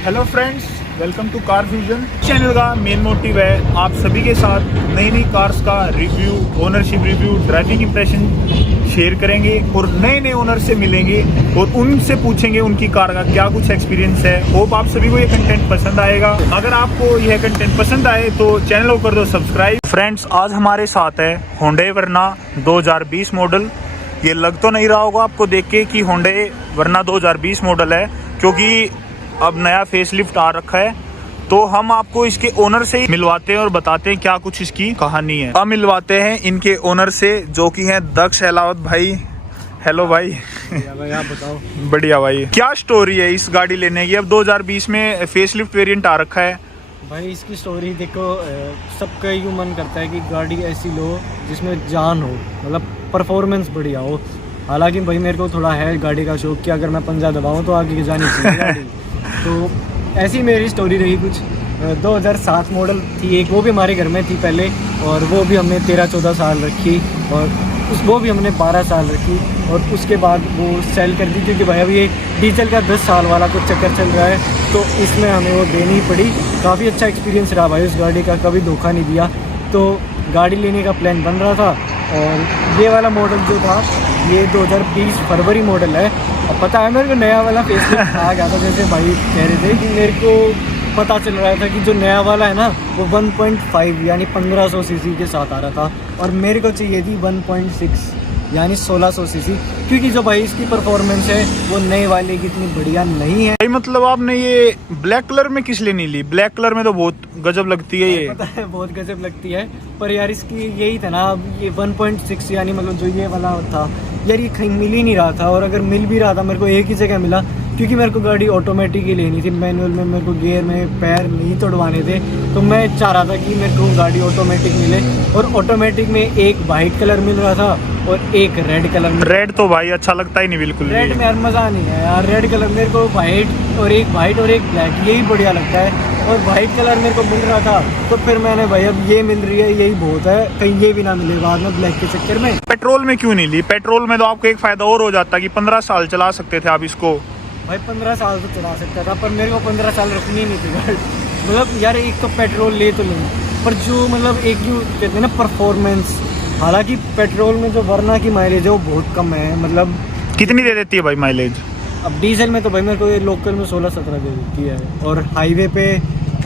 Hello friends, welcome to car fusion. Channel का main motive है आप सभी के साथ नई नई कार्स का review, ownership review, driving impression share करेंगे और नए नए ओनर से मिलेंगे और उनसे पूछेंगे उनकी कार का क्या कुछ एक्सपीरियंस है। होप आप सभी को ये कंटेंट पसंद आएगा। अगर आपको यह कंटेंट पसंद आए तो चैनल को कर दो सब्सक्राइब। फ्रेंड्स, आज हमारे साथ है होंडे वरना 2020 मॉडल। ये लग तो नहीं रहा होगा आपको देख के कि होंडे वरना 2020 मॉडल है, क्योंकि अब नया फेसलिफ्ट आ रखा है। तो हम आपको इसके ओनर से मिलवाते हैं और बताते हैं क्या कुछ इसकी कहानी है। अब मिलवाते हैं इनके ओनर से, जो कि हैं दक्ष अहलावत भाई। हेलो भाई। भाई आप बताओ। बढ़िया भाई, क्या स्टोरी है इस गाड़ी लेने की? अब 2020 में फेसलिफ्ट वेरिएंट आ रखा है। भाई इसकी स्टोरी देखो, सबका यूँ मन करता है कि गाड़ी ऐसी लो जिसमें जान हो, मतलब परफॉर्मेंस बढ़िया हो। हालांकि भाई मेरे को थोड़ा है गाड़ी का शौक कि अगर मैं पंजा दबाऊँ तो आगे की जानी चाहिए गाड़ी। तो ऐसी मेरी स्टोरी रही कुछ। 2007 मॉडल थी एक, वो भी हमारे घर में थी पहले, और वो भी हमने 13-14 साल रखी, और वो भी हमने 12 साल रखी, और उसके बाद वो सेल कर दी क्योंकि भाई अभी ये डीजल का 10 साल वाला कुछ चक्कर चल रहा है, तो इसमें हमें वो देनी ही पड़ी। काफ़ी अच्छा एक्सपीरियंस रहा भाई उस गाड़ी का, कभी धोखा नहीं दिया। तो गाड़ी लेने का प्लान बन रहा था, और ये वाला मॉडल जो था ये 2020 फरवरी मॉडल है। और पता है मेरे को नया वाला फेसलिफ्ट आ गया था, जैसे भाई कह रहे थे कि मेरे को पता चल रहा था कि जो नया वाला है ना वो 1.5 यानी 1500 सीसी के साथ आ रहा था, और मेरे को चाहिए थी 1.6 यानी 1600 सीसी, क्योंकि जो भाई इसकी परफॉर्मेंस है वो नए वाले की इतनी बढ़िया नहीं है। भाई मतलब आपने ये ब्लैक कलर में किस लिए नहीं ली? ब्लैक कलर में तो बहुत गजब लगती है ये। पता है बहुत गजब लगती है, पर यार इसकी यही था ना, ये 1.6 यानी मतलब जो ये वाला था यार, ये कहीं मिल ही नहीं रहा था। और अगर मिल भी रहा था मेरे को एक ही जगह मिला, क्योंकि मेरे को गाड़ी ऑटोमेटिक ही लेनी थी। मैनुअल में मेरे को गियर में पैर नहीं तोड़वाने थे, तो मैं चाह रहा था कि मेरे को गाड़ी ऑटोमेटिक मिले। और ऑटोमेटिक में एक वाइट कलर मिल रहा था और एक रेड कलर में। रेड तो भाई अच्छा लगता ही नहीं बिल्कुल। रेड में यार मज़ा नहीं है यार। रेड कलर मेरे को वाइट और एक ब्लैक यही बढ़िया लगता है, और वाइट कलर मेरे को मिल रहा था, तो फिर मैंने भाई अब ये मिल रही है यही बहुत है, कहीं ये भी ना मिले बाद में ब्लैक के चक्कर में। पेट्रोल में क्यों नहीं ली? पेट्रोल में तो आपको एक फायदा और हो जाता कि 15 साल चला सकते थे आप इसको। भाई 15 साल तो चला सकता था, पर मेरे को 15 साल रखनी नहीं थी गाड़ी। मतलब यार एक तो पेट्रोल ले तो लें, पर जो मतलब एक जो कहते हैं ना परफॉर्मेंस, हालांकि पेट्रोल में जो वरना की माइलेज है वो बहुत कम है। मतलब कितनी दे देती है भाई माइलेज? अब डीजल में तो भाई मेरे को ये लोकल में 16-17 दे देती है, और हाईवे पे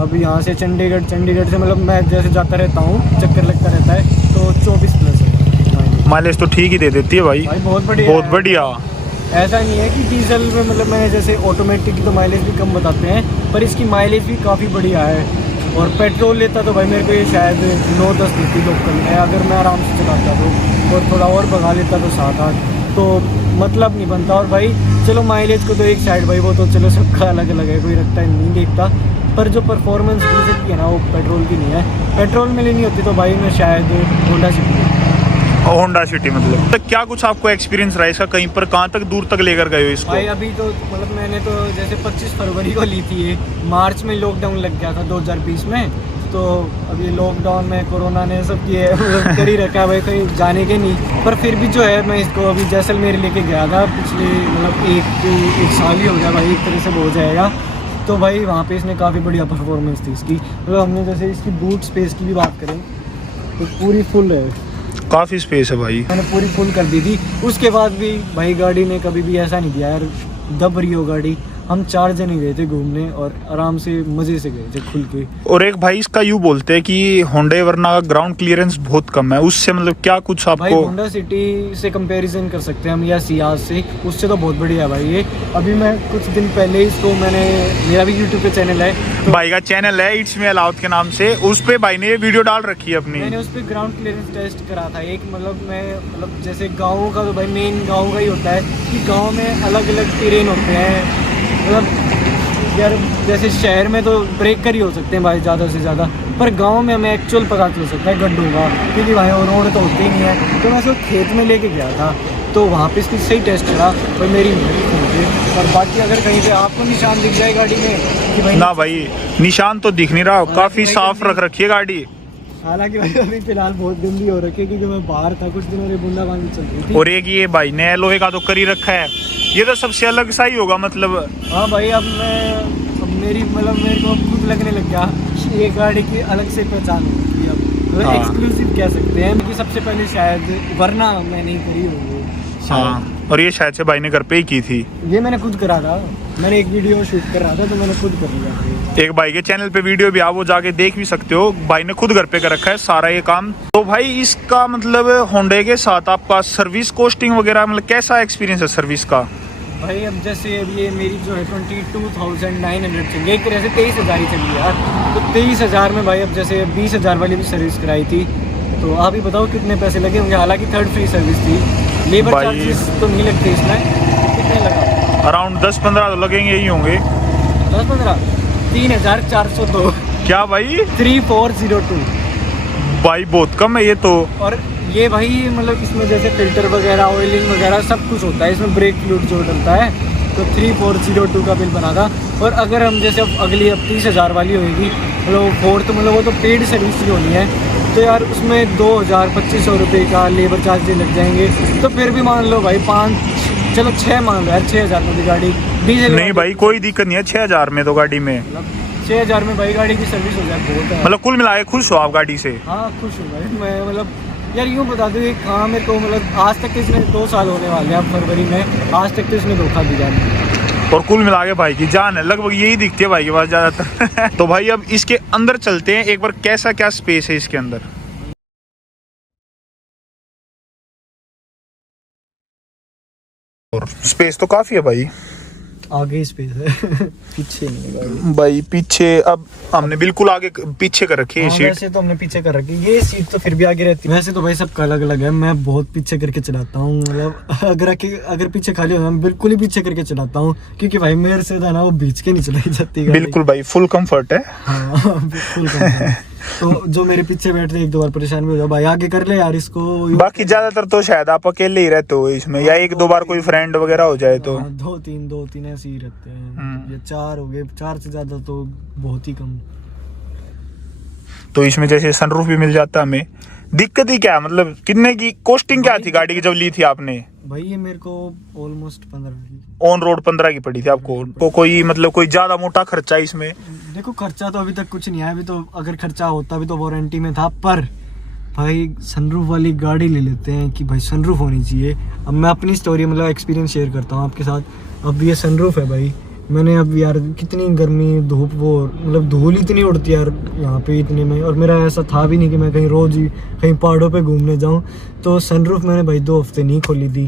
अब यहाँ से चंडीगढ़ से मतलब मैं जैसे जाता रहता हूँ, चक्कर लगता रहता है, तो 24+ है माइलेज। तो ठीक ही दे देती है भाई बहुत बढ़िया, बहुत बढ़िया। ऐसा नहीं है कि डीजल में मतलब मैंने जैसे ऑटोमेटिक की तो माइलेज भी कम बताते हैं, पर इसकी माइलेज भी काफ़ी बढ़िया है। और पेट्रोल लेता तो भाई मेरे को ये शायद 9-10 देती लोकल में, अगर मैं आराम से चलाता तो, और थोड़ा और भगा लेता तो 7-8, तो मतलब नहीं बनता। और भाई चलो माइलेज को तो एक साइड भाई, वो तो चलो सबका अलग अलग है, कोई रखता नहीं देखता, पर जो परफॉर्मेंस डीजल की है ना वो पेट्रोल की नहीं है। पेट्रोल में लेनी होती तो भाई मैं शायद होंडा सिटी मतलब तो क्या कुछ आपको एक्सपीरियंस रहा इसका? कहीं पर कहाँ तक दूर तक लेकर गए हो इसको? भाई अभी तो मतलब मैंने तो जैसे 25 फरवरी को ली थी ये, मार्च में लॉकडाउन लग गया था 2020 में, तो अभी लॉकडाउन में कोरोना ने सब किए कर ही रखा है भाई, कहीं जाने के नहीं। पर फिर भी जो है मैं इसको अभी जैसलमेर लेके गया था पिछले मतलब एक साल ही हो गया भाई, एक तरह से हो जाएगा। तो भाई वहाँ पे इसने काफ़ी बढ़िया परफॉर्मेंस थी इसकी। मतलब हमने जैसे इसकी बूट स्पेस की भी बात करें तो पूरी फुल है, काफ़ी स्पेस है भाई। मैंने पूरी फुल कर दी थी। उसके बाद भी भाई गाड़ी ने कभी भी ऐसा नहीं दिया यार दब रही हो गाड़ी। हम 4 जने गए थे घूमने और आराम से मज़े से गए थे खुल के। और एक भाई इसका यूँ बोलते हैं कि होंडा वरना का ग्राउंड क्लियरेंस बहुत कम है, उससे मतलब क्या कुछ आपको? भाई होंडा सिटी से कंपैरिजन कर सकते हैं हम, या सियाज से, उससे तो बहुत बढ़िया है भाई ये। अभी मैं कुछ दिन पहले इसको मेरा भी यूट्यूब पे चैनल है, तो भाई का चैनल है इट्स मी अहलावत के नाम से, उस पे भाई ने ये वीडियो डाल रखी है अपनी। मैंने उस पर ग्राउंड क्लियरेंस टेस्ट करा था एक। मतलब जैसे गाँव का तो भाई मेन गाँव का ही होता है कि गाँव में अलग अलग टेरेन होते हैं। मतलब यार जैसे शहर में तो ब्रेकर ही हो सकते हैं भाई ज़्यादा से ज़्यादा, पर गांव में हमें एक्चुअल पता चल सकता है गड्ढों का, क्योंकि भाई वो रोड तो होती ही नहीं है। तो मैं उसको खेत में लेके गया था, तो वहाँ पे इसकी सही टेस्ट करा और मेरी मुझे। और बाकी अगर कहीं पे आपको निशान दिख जाए गाड़ी में कि भाई ना भाई निशान तो दिख नहीं रहा, काफ़ी साफ रख रखी है गाड़ी। हालांकि भाई अभी फिलहाल बहुत गंदी हो रखी है, क्योंकि मैं बाहर था कुछ दिनों, बूंदाबांदी चल रही थी। और एक ये भाई ने लोहे का तो कर ही रखा है, ये तो सबसे अलग सा ही होगा मतलब। हाँ भाई अब मेरी मतलब मेरे को खुद लगने लग गया कि ये गाड़ी की अलग से पहचान होगी अब, मतलब हाँ। एक्सक्लूसिव कह सकते हैं कि सबसे पहले शायद, वरना मैं नहीं करी होगी हाँ, और ये शायद से भाई ने घर पे ही की थी। ये मैंने खुद करा था, मैंने एक वीडियो शूट कर रहा था तो मैंने खुद कर लिया। एक भाई के चैनल पे वीडियो भी आप वो जाके देख भी सकते हो, भाई ने खुद घर पे कर रखा है सारा ये काम। तो भाई इसका मतलब होंडे के साथ आपका सर्विस कॉस्टिंग वगैरह मतलब कैसा एक्सपीरियंस है सर्विस का? भाई अब जैसे अब ये मेरी जो है 22,900 चली है, एक तरह से 23,000 ही चली है यार। तो 23,000 में भाई अब जैसे 20,000 वाली भी सर्विस कराई थी, तो आप ही बताओ कितने पैसे लगे होंगे। हालांकि थर्ड फ्री सर्विस थी, लेबर भाई चार्जेस तो नहीं लगते इसमें। कितने लगा? अराउंड 10-15 तो लगेंगे ही होंगे। 10-15 3,402। क्या भाई? 3402 भाई बहुत कम है ये तो। और ये भाई मतलब इसमें जैसे फिल्टर वगैरह, ऑयलिंग वगैरह सब कुछ होता है इसमें, ब्रेक फ्लूइड जो डलता है। तो 3402 का बिल बना था। और अगर हम जैसे अब अगली अब 30,000 वाली होगी, मतलब फोर्थ, मतलब वो तो पेड सर्विस ही होनी है, तो यार उसमें 2,000-2,500 रुपये का लेबर चार्ज लग जाएंगे। तो फिर भी मान लो भाई 5, चलो 6 मान लो यार, 6,000 में भी गाड़ी डीजल नहीं भाई कोई दिक्कत नहीं है 6,000 में तो गाड़ी में, मतलब 6,000 में भाई गाड़ी की सर्विस हो जाए बहुत है। मतलब कुल मिला के खुश हो आप गाड़ी से? हाँ खुश हूँ भाई मैं, मतलब यार यूँ बता दूँ एक काम मेरे को, मतलब आज तक इसने 2 साल होने वाले हैं अब फरवरी में, आज तक तो इसने धोखा दिया नहीं। और कुल मिला के भाई की जान है, लगभग यही दिखती है भाई के पास ज्यादातर। तो भाई अब इसके अंदर चलते हैं एक बार, कैसा क्या स्पेस है इसके अंदर? और स्पेस तो काफी है भाई। आगे स्पेस है पीछे नहीं है गाड़ी। भाई पीछे अब हमने बिल्कुल आगे पीछे कर रखी है हाँ, सीट। वैसे तो हमने पीछे कर रखी है, ये सीट तो फिर भी आगे रहती है। वैसे तो भाई सबका अलग अलग है, मैं बहुत पीछे करके चलाता हूँ, मतलब अगर पीछे खाली हो मैं बिल्कुल ही पीछे करके चलाता हूँ, क्योंकि भाई मेरे से था ना वो बीच के नहीं चलाई जाती गाड़ी। बिल्कुल भाई फुल कंफर्ट है। हाँ बिल्कुल कंफर्ट। तो जो मेरे पीछे बैठते एक दो बार परेशान भी हो जाओ, भाई आगे कर ले यार इसको। बाकी ज्यादातर तो शायद आप अकेले ही रहते हो इसमें, या एक दो बार कोई फ्रेंड वगैरह हो जाए तो। 2-3 ऐसे ही रहते हैं, ये 4 हो गए, 4 से ज्यादा तो बहुत ही कम। तो इसमें जैसे सनरूफ भी मिल जाता हमें, दिक्कत ही क्या मतलब कितने की कॉस्टिंग क्या थी गाड़ी की जब ली थी आपने? भाई ये मेरे को ऑलमोस्ट 15 की, ऑन रोड 15 की पड़ी थी आपको। तो कोई मतलब कोई ज्यादा मोटा खर्चा इसमें? देखो खर्चा तो अभी तक कुछ नहीं आया, अभी तो अगर खर्चा होता भी तो वारंटी में था, पर भाई सनरूफ वाली गाड़ी ले लेते हैं कि भाई सनरूफ होनी चाहिए। अब मैं अपनी स्टोरी मतलब एक्सपीरियंस शेयर करता हूँ आपके साथ। अब ये सनरूफ है भाई, मैंने अब यार कितनी गर्मी धूप, वो मतलब धूल इतनी उड़ती है यार यहाँ पे इतने में, और मेरा ऐसा था भी नहीं कि मैं कहीं रोज ही कहीं पहाड़ों पे घूमने जाऊँ। तो सनरूफ मैंने भाई 2 हफ्ते नहीं खोली थी।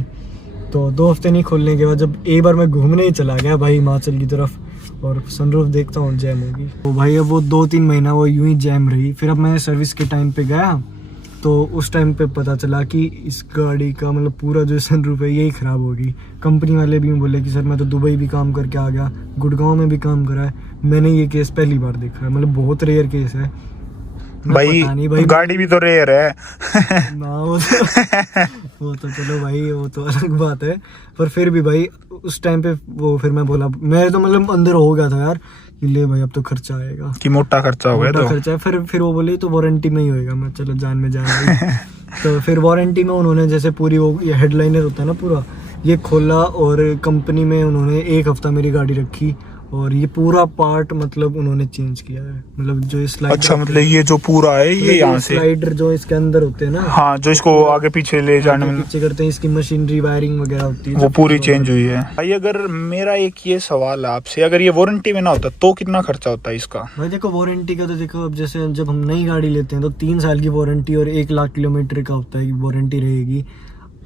तो 2 हफ्ते नहीं खोलने के बाद जब एक बार मैं घूमने ही चला गया भाई हिमाचल की तरफ, और सनरूफ देखता हूँ जैम होगी। तो भाई अब वो 2-3 महीना वो यूं ही जैम रही। फिर अब मैं सर्विस के टाइम पे गया, तो उस टाइम पे पता चला कि इस गाड़ी का मतलब पूरा जो सनरूफ है यही ख़राब होगी। कंपनी वाले भी बोले कि सर मैं तो दुबई भी काम करके आ गया, गुड़गांव में भी काम करा है, मैंने ये केस पहली बार देखा है, मतलब बहुत रेयर केस है भाई, भाई गाड़ी भी तो रेयर है ना वो तो चलो भाई वो तो अलग बात है, पर फिर भी भाई उस टाइम पे वो फिर मैं बोला, मेरे तो मतलब अंदर हो गया था यार कि ले भाई अब तो खर्चा आएगा, कि मोटा खर्चा हो गया। तो खर्चा है। फिर वो बोले तो वारंटी में ही होएगा, मैं चलो जान में जाएगा तो फिर वारंटी में उन्होंने जैसे पूरी वो ये हेडलाइनर होता है ना पूरा, ये खोला और कंपनी में उन्होंने 1 हफ्ता मेरी गाड़ी रखी, और ये पूरा पार्ट मतलब उन्होंने चेंज किया है, मतलब जो इस स्लाइडर, अच्छा मतलब ये जो पूरा है ये यहाँ से स्लाइडर जो इसके अंदर होते हैं ना, हाँ जो इसको आगे पीछे ले जाने में पीछे करते हैं, इसकी मशीनरी वायरिंग वगैरह होती है वो पूरी चेंज हुई है। भाई अगर मेरा एक ये सवाल है आपसे, अगर ये वारंटी में ना होता तो कितना खर्चा होता है इसका? भाई देखो वारंटी का तो देखो, अब जैसे जब हम नई गाड़ी लेते हैं तो 3 साल की वारंटी और 1 लाख किलोमीटर का होता है कि वारंटी रहेगी।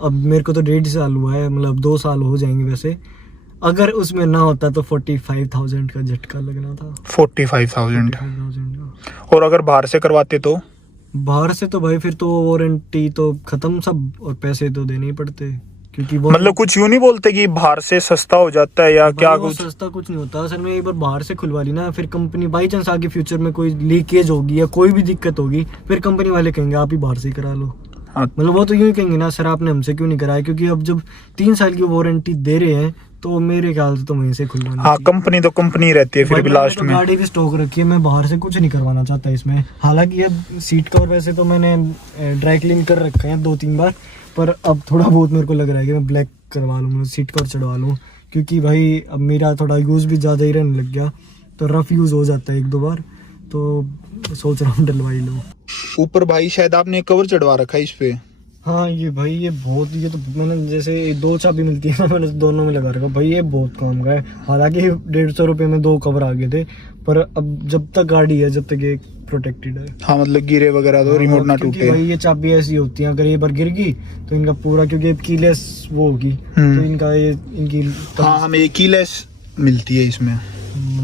अब मेरे को तो 1.5 साल हुआ है, मतलब 2 साल हो जाएंगे वैसे। अगर उसमें ना होता तो 45,000 का झटका लगना था। 45,000 का। और अगर बाहर से करवाते तो? बाहर से तो भाई फिर तो वारंटी तो खत्म सब, और पैसे तो देने ही पड़ते, क्योंकि वो मतलब कुछ यूं नहीं बोलते कि बाहर से सस्ता हो जाता है या क्या? कुछ सस्ता कुछ नहीं होता असल में। एक बार बाहर से खुलवा ली ना, फिर कंपनी बाई चांस आगे फ्यूचर में कोई लीकेज होगी या कोई भी दिक्कत होगी, फिर कंपनी वाले कहेंगे आप ही बाहर से ही करा लो। हाँ। मतलब वो तो यूं ही कहेंगे ना सर आपने हमसे क्यों नहीं कराया, क्योंकि अब जब 3 साल की वारंटी दे रहे हैं तो मेरे ख्याल से तो वहीं से खुलवाना। हाँ कंपनी तो कंपनी रहती है फिर भी लास्ट में। गाड़ी भी स्टॉक रखी है, मैं बाहर से कुछ नहीं करवाना चाहता इसमें। हालांकि ये सीट कवर वैसे तो मैंने ड्राई क्लीन कर रखा है 2-3 बार, पर अब थोड़ा बहुत मेरे को लग रहा है कि मैं ब्लैक करवा लूँ, सीट कवर चढ़वा लूँ, क्योंकि भाई अब मेरा थोड़ा यूज़ भी ज़्यादा ही रहने लग गया। तो रफ यूज़ हो जाता है एक दो बार, तो सोच रहा हूँ डलवाई लूँ। ऊपर भाई शायद आपने कवर चढ़वा रखा है इस पे। हाँ ये भाई ये तो मैंने जैसे 2 चाबी मिलती है ना, मैंने दोनों में लगा रखा भाई, ये बहुत काम का है। हालांकि 150 रुपये में 2 कवर आ गए थे, पर अब जब तक गाड़ी है जब तक ये प्रोटेक्टेड है। हाँ मतलब गिरे वगैरह तो रिमोट ना टूटे। भाई ये चाबी ऐसी होती है, अगर ये बार गिर गई तो इनका पूरा, क्योंकि कीलेस वो होगी तो इनका ये इनकी हाँ हमें कीलेस मिलती है इसमें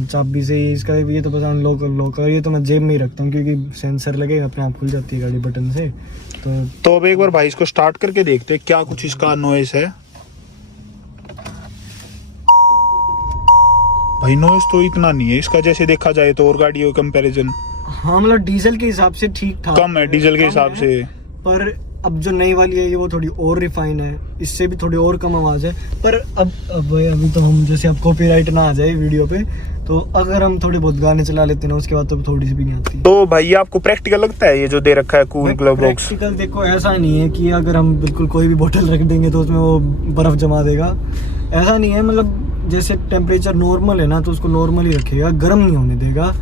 चाबी से। इसका ये तो बस अनलॉक ये तो मैं जेब में ही रखता हूँ, क्योंकि सेंसर लगे अपने आप खुल जाती है गाड़ी बटन से। तो अब एक बार भाई इसको स्टार्ट करके देखते हैं क्या कुछ इसका नॉइस है। भाई नॉइस तो इतना नहीं है इसका, जैसे देखा जाए तो और गाड़ियों कंपैरिजन। हाँ मतलब डीजल के हिसाब से ठीक ठाक कम है डीजल के हिसाब से, पर अब जो नई वाली है ये वो थोड़ी और रिफाइन है, इससे भी थोड़ी और कम आवाज है। पर अब भाई अभी तो हम जैसे अब कॉपीराइट ना आ जाए वीडियो पे, तो अगर हम थोड़े बहुत गाने चला लेते हैं ना उसके बाद तो थोड़ी सी भी नहीं आती। तो भाई आपको प्रैक्टिकल लगता है ये जो दे रखा है कूल ग्लव बॉक्स? प्रैक्टिकल देखो ऐसा नहीं है कि अगर हम बिल्कुल कोई भी बोतल रख देंगे तो उसमें वो बर्फ जमा देगा, ऐसा नहीं है। मतलब जैसे टेम्परेचर नॉर्मल है ना तो उसको नॉर्मल ही रखेगा, गर्म नहीं होने देगा।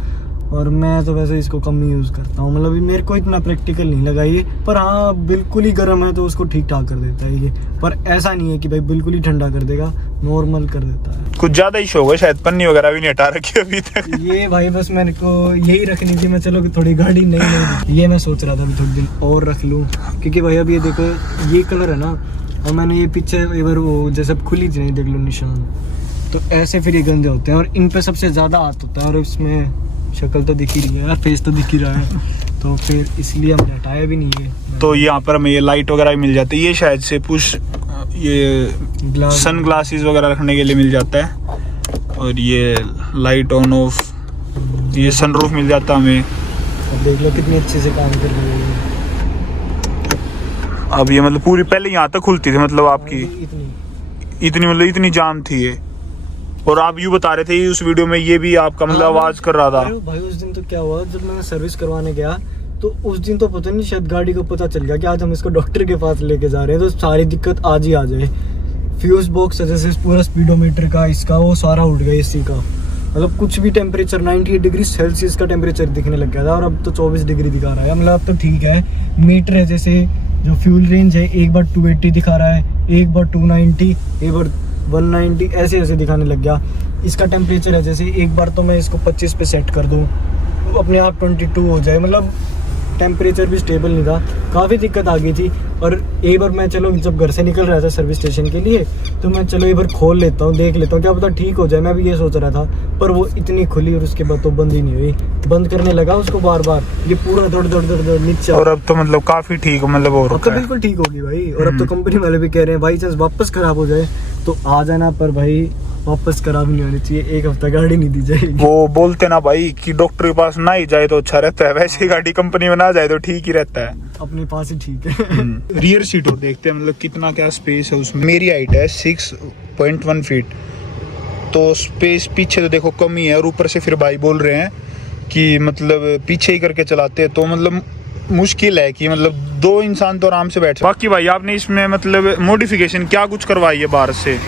और मैं तो वैसे इसको कम ही यूज़ करता हूँ, मतलब मेरे को इतना प्रैक्टिकल नहीं लगा ये। पर हाँ बिल्कुल ही गर्म है तो उसको ठीक ठाक कर देता है ये, पर ऐसा नहीं है कि भाई बिल्कुल ही ठंडा कर देगा, नॉर्मल कर देता है। कुछ ज़्यादा ही होगा शायद, पन्नी वगैरह भी नहीं हटा रखी अभी तक। ये भाई बस मेरे को यही रखनी थी, मैं चलो थोड़ी गाड़ी नहीं ये मैं सोच रहा था अभी थोड़ी दिन और रख लूँ, क्योंकि भाई अब ये देखो ये कलर है ना, और मैंने ये पीछे एक बार वो जैसे खुली थी नहीं देख लो निशान, तो ऐसे फिर ये गंदे होते हैं और इन पे सबसे ज़्यादा हाथ होता है। और इसमें शक्ल तो दिख ही रही है यार, फेस तो दिख ही रहा है, तो फिर इसलिए हमने हटाया भी नहीं है। तो यहाँ पर हमें ये लाइट वगैरह भी मिल जाती है, ये शायद से पुश ये सन ग्लासेस वगैरह रखने के लिए मिल जाता है। और ये लाइट ऑन ऑफ, ये सनरूफ मिल जाता है हमें। अब देख लो कितनी अच्छे से काम कर रही है। अब ये मतलब पूरी पहले यहाँ तक खुलती थी, मतलब आपकी इतनी मतलब इतनी जाम थी ये। और आप यूँ बता रहे थे उस वीडियो में ये भी आपका मतलब आवाज कर रहा था। भाई उस दिन तो क्या हुआ, जब मैं सर्विस करवाने गया तो उस दिन तो पता नहीं शायद गाड़ी को पता चल गया कि आज हम इसको डॉक्टर के पास लेके जा रहे हैं, तो सारी दिक्कत आज ही आ जाए। फ्यूज बॉक्स जैसे पूरा स्पीडोमीटर का इसका वो सारा उठ गया इसी का, मतलब कुछ भी टेम्परेचर 98 डिग्री सेल्सियस का टेम्परेचर दिखने लग गया था, और अब तो 24 डिग्री दिखा रहा है। मतलब अब तो ठीक है। मीटर है जैसे जो फ्यूल रेंज है एक बार 280 दिखा रहा है, एक बार 290, एक बार 190 ऐसे ऐसे दिखाने लग गया। इसका टेम्परेचर है जैसे एक बार तो मैं इसको 25 पे सेट कर दूँ तो अपने आप 22 हो जाए, मतलब टेम्परेचर भी स्टेबल नहीं था, काफ़ी दिक्कत आ गई थी। और एक बार मैं चलो जब घर से निकल रहा था सर्विस स्टेशन के लिए, तो मैं चलो एक बार खोल लेता हूँ, देख लेता हूँ क्या पता ठीक हो जाए, मैं भी ये सोच रहा था। पर वो इतनी खुली और उसके बाद तो बंद ही नहीं हुई, बंद करने लगा उसको बार बार, ये पूरा दौड़ दौड़ दौड़ दौड़ नीचे। और अब तो मतलब काफ़ी ठीक मतलब और अब तो बिल्कुल ठीक होगी भाई। और अब तो कंपनी वाले भी कह रहे हैं भाई चांस वापस खराब हो जाए तो आ जाना, पर भाई वापस खराब नहीं होनी चाहिए, 1 हफ्ता गाड़ी नहीं दी जाएगी। वो बोलते ना भाई कि डॉक्टर के पास ना ही जाए तो अच्छा रहता है, वैसे गाड़ी कंपनी में ना जाए तो ठीक ही रहता है, अपने पास ही ठीक है। रियर सीट और देखते हैं मतलब कितना क्या स्पेस है उसमें। मेरी हाइट है 6.1 फीट, तो स्पेस पीछे तो देखो कम ही है, और ऊपर से फिर भाई बोल रहे हैं कि मतलब पीछे ही करके चलाते हैं, तो मतलब मुश्किल है कि मतलब 2 इंसान तो आराम से बैठ सकते। बाकी भाई आपने इसमें मतलब मॉडिफिकेशन क्या कुछ करवाई है बाहर से?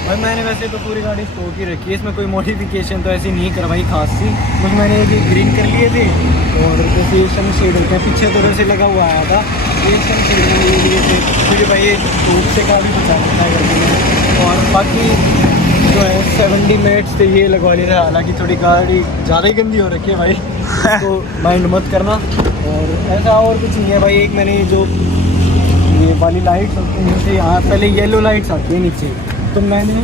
भाई मैंने वैसे तो पूरी गाड़ी स्टॉक ही रखी है, इसमें कोई मॉडिफिकेशन तो ऐसी नहीं करवाई खास सी, बस मैंने ये ग्रीन कर लिए थे और जैसे सन शेड होते हैं पीछे तो वैसे लगा हुआ आया था, ये सन शेड ले लिए थे क्योंकि भाई ये धूप से काफ़ी बचा सकता है गर्मी में। और बाकी जो है 70 मिनट्स से ये लगवा लिया था, हालांकि थोड़ी गाड़ी ज़्यादा ही गंदी हो रखी है भाई, तो माइंड मत करना। और ऐसा और कुछ नहीं है भाई, एक मैंने जो ये वाली लाइट्स होती है नीचे, यहाँ पहले येलो लाइट्स आती है नीचे, तो मैंने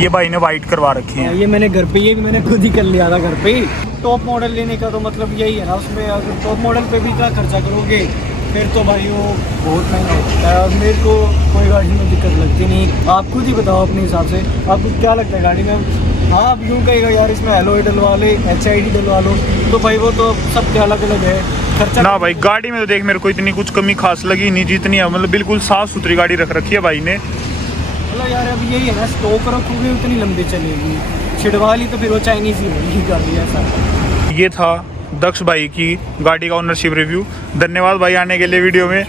ये भाई ने वाइट करवा रखी है, ये मैंने घर पे, ये भी मैंने खुद ही कर लिया था घर पे ही। टॉप मॉडल लेने का तो मतलब यही है ना, उसमें अगर टॉप मॉडल पे भी इतना खर्चा करोगे फिर तो भाई वो बहुत महंगा होता है, और मेरे को कोई गाड़ी में दिक्कत लगती नहीं। आप खुद ही बताओ अपने हिसाब से आपको क्या लगता है गाड़ी में। हाँ आप यूँ कहेगा यार इसमें एलॉय डलवा ले, HID डलवा लो, तो भाई वो तो सबके अलग अलग है खर्चा ना भाई। गाड़ी में तो देख मेरे को इतनी कुछ कमी खास लगी नहीं जितनी है, मतलब बिल्कुल साफ सुथरी गाड़ी रख रखी है भाई ने। मतलब यार अब यही है ना, स्टॉक रखोगे उतनी लंबी चलेगी, छिड़वा ली तो फिर वो चाइनीज़ ही होगी गाड़ी, ऐसा। ये था दक्ष भाई की गाड़ी का ओनरशिप रिव्यू। धन्यवाद भाई आने के लिए वीडियो में।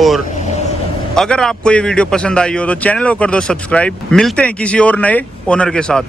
और अगर आपको ये वीडियो पसंद आई हो तो चैनल को कर दो सब्सक्राइब। मिलते हैं किसी और नए ओनर के साथ।